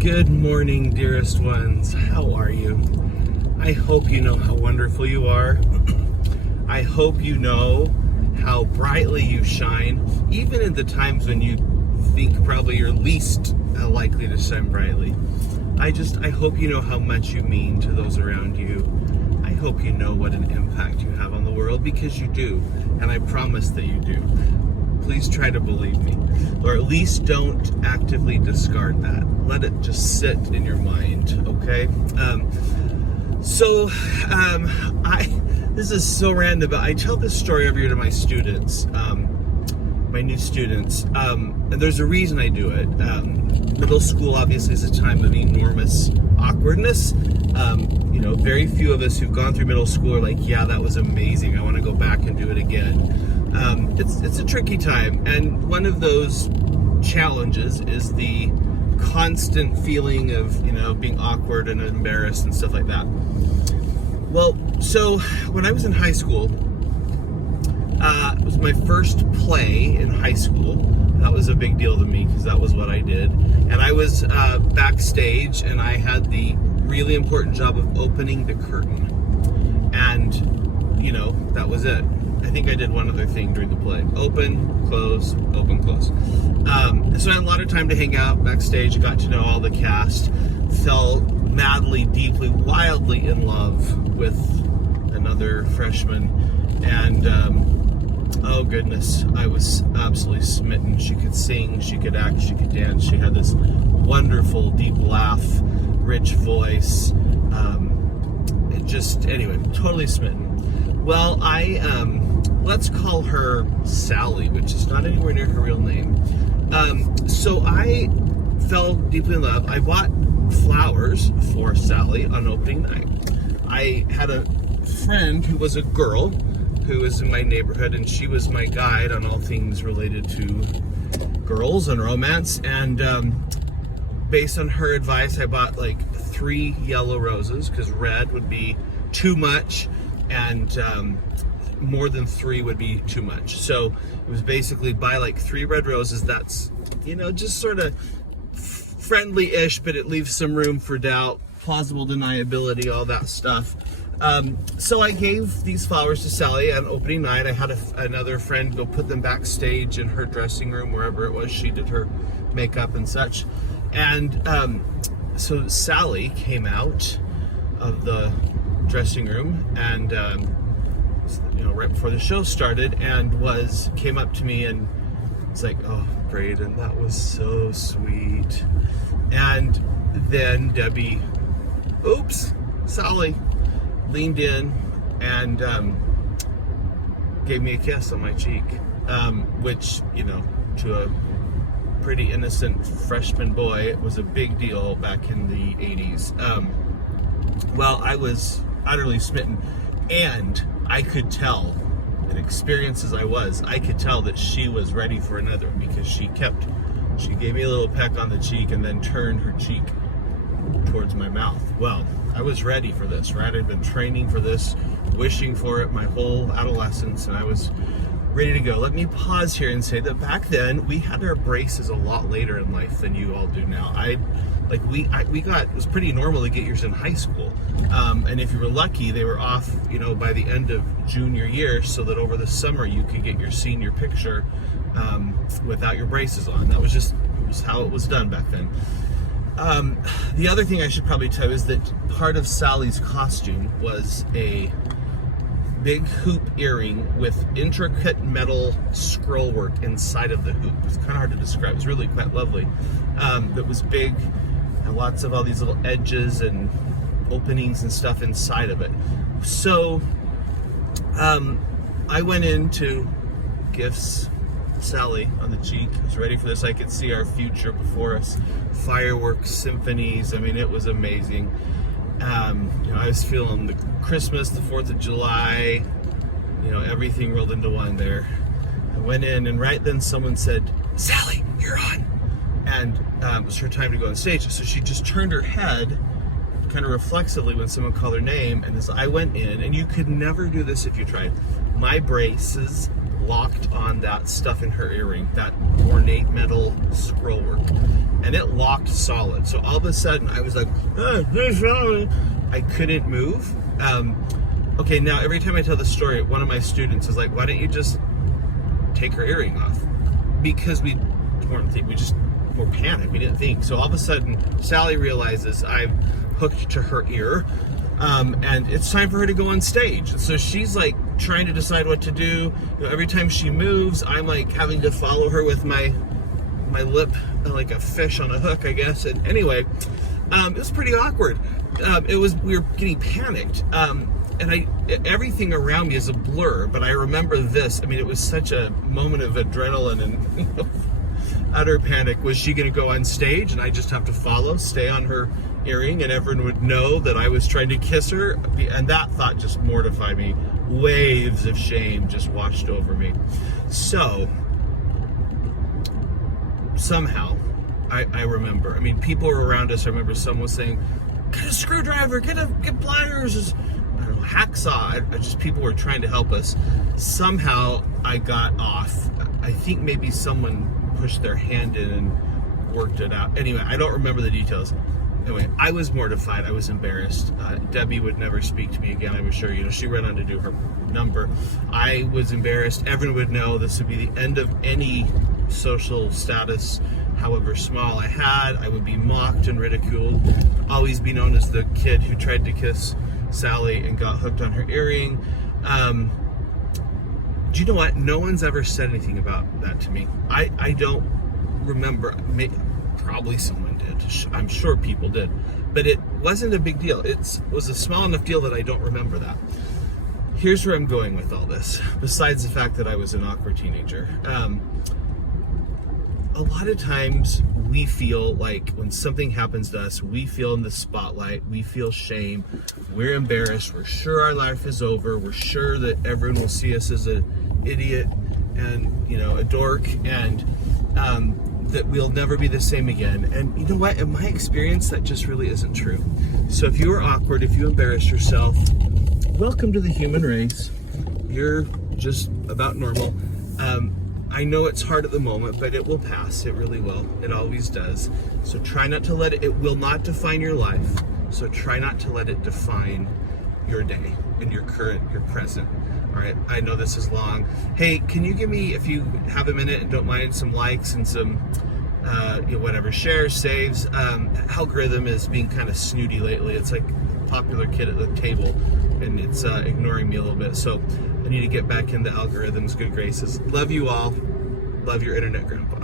Good morning, dearest ones. How are you? I hope you know how wonderful you are. I hope you know how brightly you shine, even in the times when you think probably you're least likely to shine brightly. I hope you know how much you mean to those around you. I hope you know what an impact you have on the world, because you do, and I promise that you do. Please try to believe me, or at least don't actively discard that. Let it just sit in your mind, okay? This is so random, but I tell this story every year to my students, my new students, and there's a reason I do it. Middle school obviously is a time of enormous awkwardness. Very few of us who've gone through middle school are like, yeah, that was amazing, I want to go back and do it again. It's a tricky time, and one of those challenges is the constant feeling of, being awkward and embarrassed and stuff like that. Well, so when I was in high school, it was my first play in high school. That was a big deal to me because that was what I did. And I was backstage, and I had the really important job of opening the curtain. And, that was it. I think I did one other thing during the play. Open, close, open, close. So I had a lot of time to hang out backstage. I got to know all the cast. Fell madly, deeply, wildly in love with another freshman. And, oh goodness, I was absolutely smitten. She could sing, she could act, she could dance. She had this wonderful, deep laugh, rich voice. Anyway, totally smitten. Well, let's call her Sally, which is not anywhere near her real name. So I fell deeply in love. I bought flowers for Sally on opening night. I had a friend who was a girl who was in my neighborhood, and she was my guide on all things related to girls and romance. And based on her advice, I bought like 3 yellow roses, because red would be too much, and more than 3 would be too much. So it was basically buy like 3 red roses. That's, just sort of friendly-ish, but it leaves some room for doubt, plausible deniability, all that stuff. So I gave these flowers to Sally on opening night. I had another friend go put them backstage in her dressing room, wherever it was she did her makeup and such. And so Sally came out of the dressing room, and right before the show started, and came up to me and was like, "Oh, Braden, that was so sweet." And then Sally leaned in and gave me a kiss on my cheek, which, to a pretty innocent freshman boy, it was a big deal back in the 80s. Well, I was utterly smitten, and I could tell, and experienced as I could tell that she was ready for another, because she gave me a little peck on the cheek and then turned her cheek towards my mouth. Well, I was ready for this, right? I'd been training for this, wishing for it my whole adolescence, and I was ready to go. Let me pause here and say that back then we had our braces a lot later in life than you all do now. It was pretty normal to get yours in high school, and if you were lucky, they were off, by the end of junior year, so that over the summer you could get your senior picture without your braces on. That was how it was done back then. The other thing I should probably tell you is that part of Sally's costume was a big hoop earring with intricate metal scroll work inside of the hoop. It's kind of hard to describe. It was really quite lovely. It was big, and lots of all these little edges and openings and stuff inside of it. So I went into gifts Sally on the cheek. I was ready for this. I could see our future before us. Fireworks, symphonies. I mean, it was amazing. I was feeling the Christmas, the 4th of July, everything rolled into one there. I went in, and right then someone said, "Sally, you're on." And it was her time to go on stage. So she just turned her head kind of reflexively when someone called her name. And as I went in, and you could never do this if you tried, my braces locked on that stuff in her earring, that ornate metal scroll work. and it locked solid. So all of a sudden I was like, I couldn't move. Okay, now every time I tell the story, one of my students is like, why don't you just take her earring off? Because we just were panicked. We didn't think. So all of a sudden, Sally realizes I've hooked to her ear, and it's time for her to go on stage. So she's like trying to decide what to do. You know, every time she moves, I'm like having to follow her with my lip like a fish on a hook, I guess. And anyway, it was pretty awkward. We were getting panicked. And everything around me is a blur, but I remember this. I mean, it was such a moment of adrenaline and utter panic. Was she going to go on stage and I just have to follow, stay on her earring, and everyone would know that I was trying to kiss her? And that thought just mortified me. Waves of shame just washed over me. So somehow I remember, I mean, people were around us. I remember someone saying, get a screwdriver, get pliers, I don't know, hacksaw. People were trying to help us. Somehow I got off. I think maybe someone pushed their hand in and worked it out. Anyway, I don't remember the details. Anyway, I was mortified. I was embarrassed. Debbie would never speak to me again, I'm sure. You know, she ran on to do her number. I was embarrassed. Everyone would know this would be the end of any social status, however small I had. I would be mocked and ridiculed. Always be known as the kid who tried to kiss Sally and got hooked on her earring. Do you know what? No one's ever said anything about that to me. I don't remember. Probably someone did. I'm sure people did. But it wasn't a big deal. It was a small enough deal that I don't remember that. Here's where I'm going with all this, besides the fact that I was an awkward teenager. A lot of times we feel like when something happens to us, we feel in the spotlight, we feel shame, we're embarrassed, we're sure our life is over, we're sure that everyone will see us as an idiot and, you know, a dork, and that we'll never be the same again. And you know what? In my experience, that just really isn't true. So if you are awkward, if you embarrass yourself, welcome to the human race. You're just about normal. I know it's hard at the moment, but it will pass. It really will. It always does. So try not to let it will not define your life. So try not to let it define your day and your present. All right. I know this is long. Hey, can you give me, if you have a minute and don't mind, some likes and some, whatever, shares, saves. Algorithm is being kind of snooty lately. It's like a popular kid at the table, and it's ignoring me a little bit. So I need to get back in the algorithm's good graces. Love you all. Love your internet grandpa.